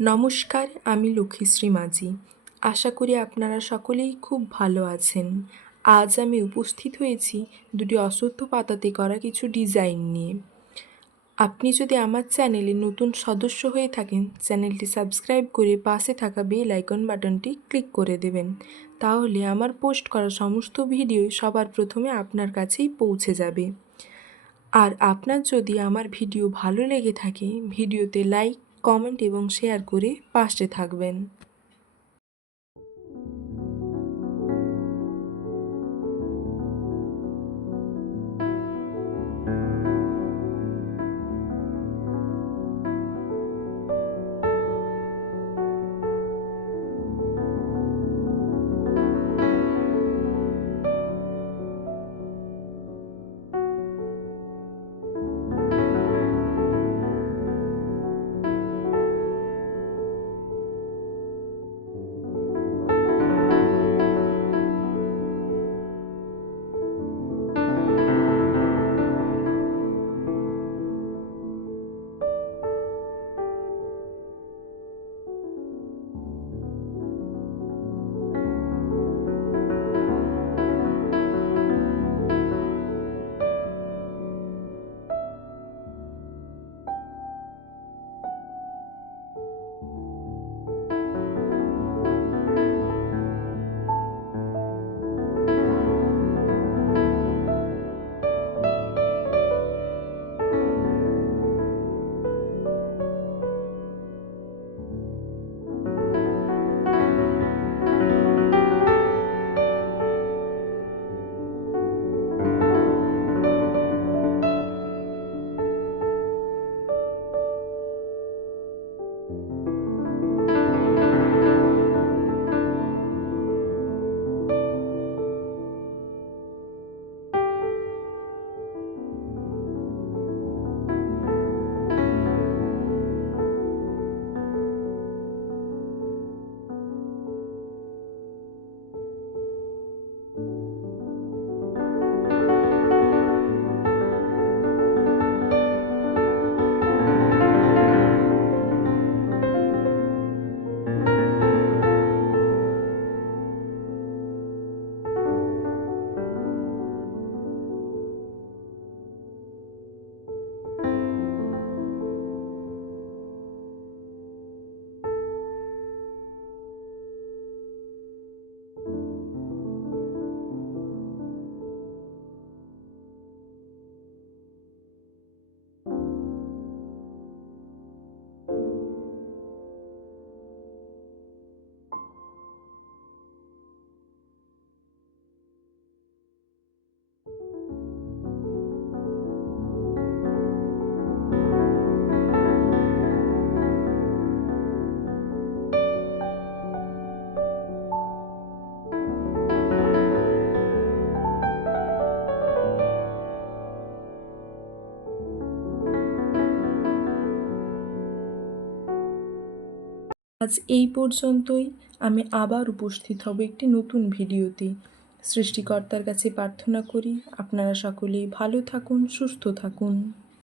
নমস্কার, আমি লক্ষ্মীশ্রী মাঝি। আশা করি আপনারা সকলেই খুব ভালো আছেন। আজ আমি উপস্থিত হয়েছি দুটি অশ্বত্থ পাতাতে করা কিছু ডিজাইন নিয়ে। আপনি যদি আমার চ্যানেলে নতুন সদস্য হয়ে থাকেন, চ্যানেলটি সাবস্ক্রাইব করে পাশে থাকা বেল আইকন বাটনটি ক্লিক করে দেবেন। তাহলে আমার পোস্ট করা সমস্ত ভিডিও সবার প্রথমে আপনার কাছেই পৌঁছে যাবে। আর আপনার যদি আমার ভিডিও ভালো লেগে থাকে, ভিডিওতে লাইক কমেন্ট এবং শেয়ার করে পাশে থাকবেন। আজ এই পর্যন্তই। আমি আবার উপস্থিত হব একটি নতুন ভিডিওতে। সৃষ্টিকর্তার কাছে প্রার্থনা করি আপনারা সকলেই ভালো থাকুন, সুস্থ থাকুন।